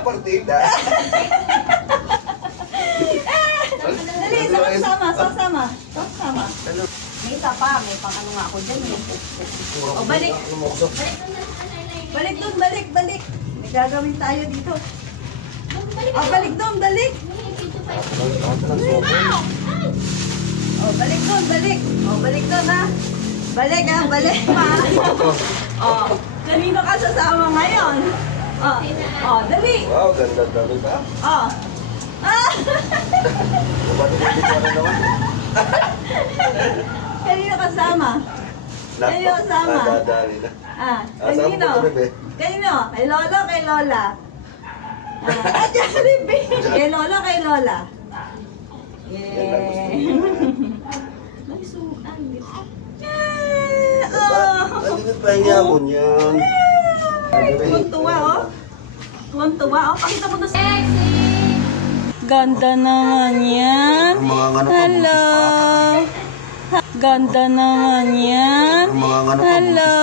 Partida. Dali, sama. May isa pa, may pang ano nga ako dyan eh. O, balik. Balik. May gagawin tayo dito. O, balik doon. O, balik doon ha. Balik pa. O, kanino ka sasama ngayon? O, dali. Wow, ganda ka. O. Kanino kasama? Nadadali na. Kanino? Kay Lolo, kay Lola. Jollibee. Kay Lolo, kay Lola. Nagsukan. Hindi pa hiyamon yan. Tuwan-tuwa, Pakita mo to sa... Ganda naman yan. Hello. Ganda naman yan. Hello.